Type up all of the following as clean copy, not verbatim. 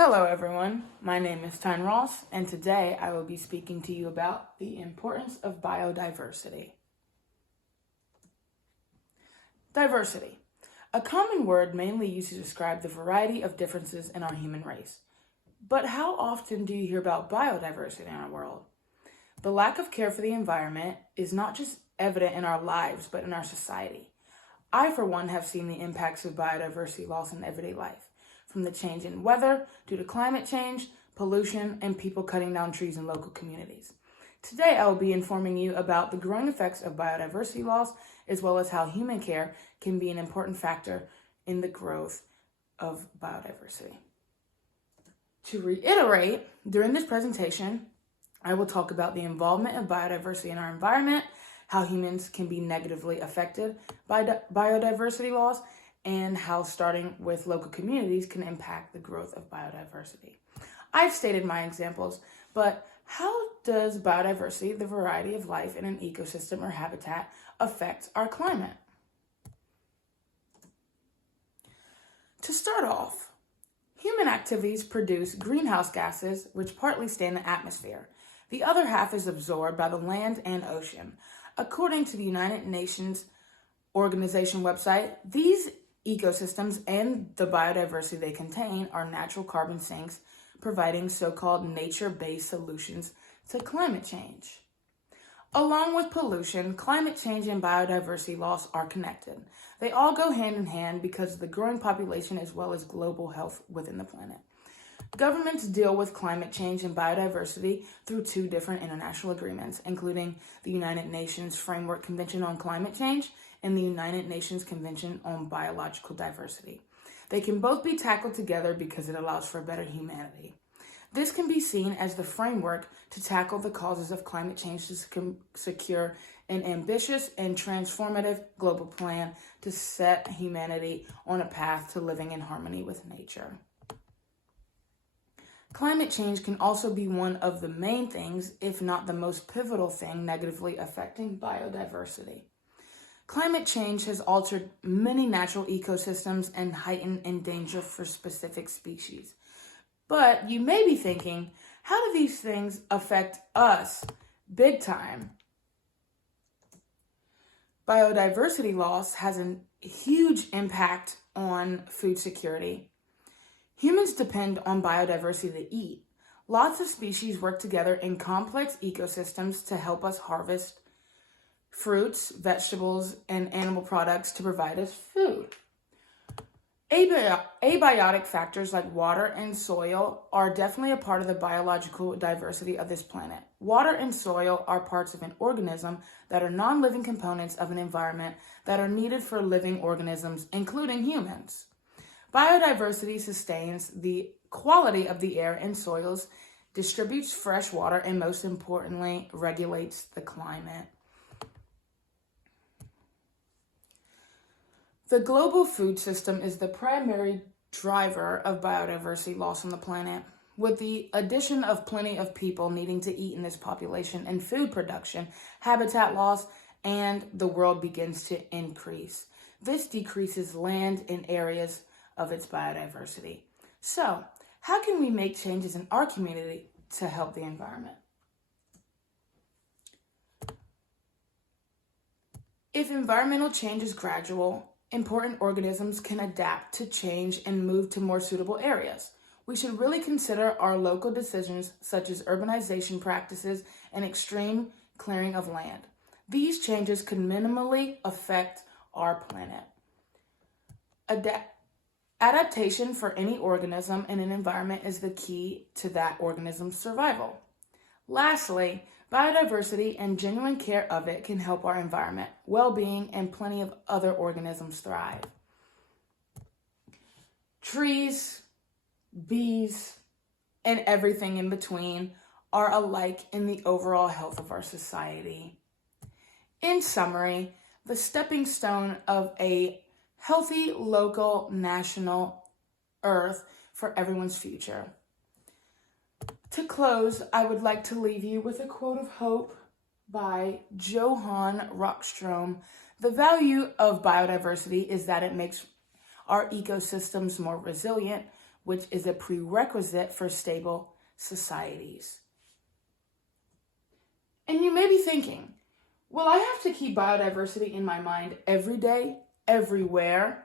Hello everyone, my name is Tyne Ross, and today I will be speaking to you about the importance of biodiversity. Diversity, a common word mainly used to describe the variety of differences in our human race. But how often do you hear about biodiversity in our world? The lack of care for the environment is not just evident in our lives, but in our society. I, for one, have seen the impacts of biodiversity loss in everyday life, from the change in weather due to climate change, pollution, and people cutting down trees in local communities. Today, I will be informing you about the growing effects of biodiversity loss, as well as how human care can be an important factor in the growth of biodiversity. To reiterate, during this presentation, I will talk about the involvement of biodiversity in our environment, how humans can be negatively affected by biodiversity loss, and how starting with local communities can impact the growth of biodiversity. I've stated my examples, but how does biodiversity, the variety of life in an ecosystem or habitat, affect our climate? To start off, human activities produce greenhouse gases, which partly stay in the atmosphere. The other half is absorbed by the land and ocean. According to the United Nations Organization website, these ecosystems and the biodiversity they contain are natural carbon sinks, providing so-called nature-based solutions to climate change. Along with pollution, climate change and biodiversity loss are connected. They all go hand in hand because of the growing population as well as global health within the planet. Governments deal with climate change and biodiversity through two different international agreements, including the United Nations Framework Convention on Climate Change and the United Nations Convention on Biological Diversity. They can both be tackled together because it allows for better humanity. This can be seen as the framework to tackle the causes of climate change to secure an ambitious and transformative global plan to set humanity on a path to living in harmony with nature. Climate change can also be one of the main things, if not the most pivotal thing, negatively affecting biodiversity. Climate change has altered many natural ecosystems and heightened in danger for specific species. But you may be thinking, how do these things affect us big time? Biodiversity loss has a huge impact on food security. Humans depend on biodiversity to eat. Lots of species work together in complex ecosystems to help us harvest fruits, vegetables, and animal products to provide us food. Abiotic factors like water and soil are definitely a part of the biological diversity of this planet. Water and soil are parts of an organism that are non-living components of an environment that are needed for living organisms, including humans. Biodiversity sustains the quality of the air and soils, distributes fresh water, and most importantly, regulates the climate. The global food system is the primary driver of biodiversity loss on the planet. With the addition of plenty of people needing to eat in this population and food production, habitat loss, and the world begins to increase. This decreases land in areas of its biodiversity. So, how can we make changes in our community to help the environment? If environmental change is gradual, important organisms can adapt to change and move to more suitable areas. We should really consider our local decisions such as urbanization practices and extreme clearing of land. These changes could minimally affect our planet. Adaptation for any organism in an environment is the key to that organism's survival. Lastly, biodiversity and genuine care of it can help our environment, well-being, and plenty of other organisms thrive. Trees, bees, and everything in between are alike in the overall health of our society. In summary, the stepping stone of a healthy, local, national earth for everyone's future. To close, I would like to leave you with a quote of hope by Johann Rockstrom. The value of biodiversity is that it makes our ecosystems more resilient, which is a prerequisite for stable societies. And you may be thinking, will I have to keep biodiversity in my mind every day, everywhere?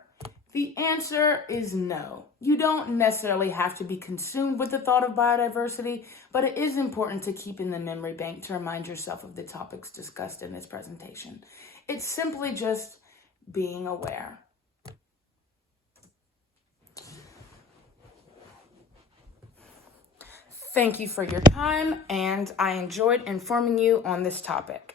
The answer is no. You don't necessarily have to be consumed with the thought of biodiversity, but it is important to keep in the memory bank to remind yourself of the topics discussed in this presentation. It's simply just being aware. Thank you for your time, and I enjoyed informing you on this topic.